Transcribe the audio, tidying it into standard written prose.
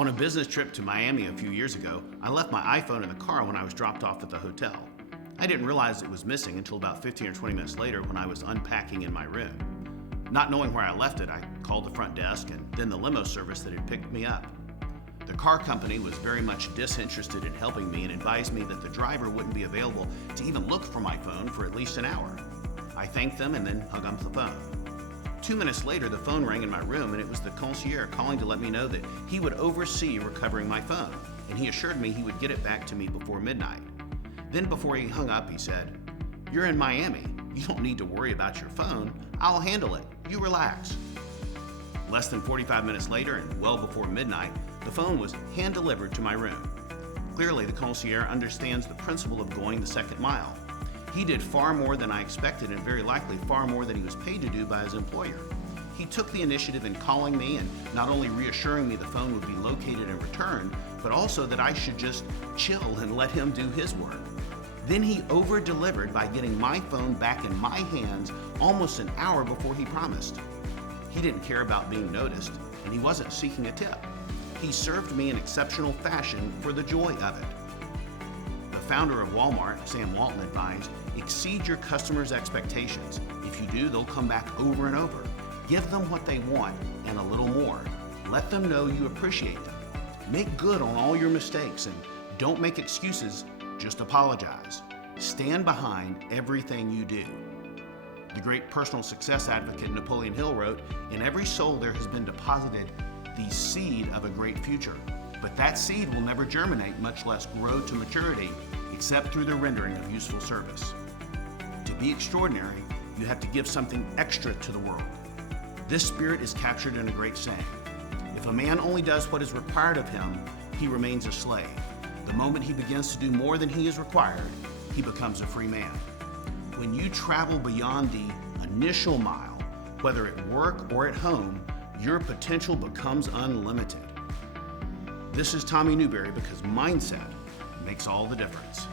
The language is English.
On a business trip to Miami a few years ago, I left my iPhone in the car when I was dropped off at the hotel. I didn't realize it was missing until about 15 or 20 minutes later when I was unpacking in my room. Not knowing where I left it, I called the front desk and then the limo service that had picked me up. The car company was very much disinterested in helping me and advised me that the driver wouldn't be available to even look for my phone for at least an hour. I thanked them and then hung up the phone. 2 minutes later, the phone rang in my room and it was the concierge calling to let me know that he would oversee recovering my phone, and he assured me he would get it back to me before midnight. Then before he hung up, he said, "You're in Miami. You don't need to worry about your phone. I'll handle it. You relax." Less than 45 minutes later and well before midnight, the phone was hand-delivered to my room. Clearly, the concierge understands the principle of going the second mile. He did far more than I expected and very likely far more than he was paid to do by his employer. He took the initiative in calling me and not only reassuring me the phone would be located and returned, but also that I should just chill and let him do his work. Then he over-delivered by getting my phone back in my hands almost an hour before he promised. He didn't care about being noticed, and he wasn't seeking a tip. He served me in exceptional fashion for the joy of it. The founder of Walmart, Sam Walton, advised, exceed your customers' expectations. If you do, they'll come back over and over. Give them what they want and a little more. Let them know you appreciate them. Make good on all your mistakes and don't make excuses, just apologize. Stand behind everything you do. The great personal success advocate Napoleon Hill wrote, "In every soul there has been deposited the seed of a great future. But that seed will never germinate, much less grow to maturity, except through the rendering of useful service." To be extraordinary, you have to give something extra to the world. This spirit is captured in a great saying. If a man only does what is required of him, he remains a slave. The moment he begins to do more than he is required, he becomes a free man. When you travel beyond the initial mile, whether at work or at home, your potential becomes unlimited. This is Tommy Newberry, because mindset makes all the difference.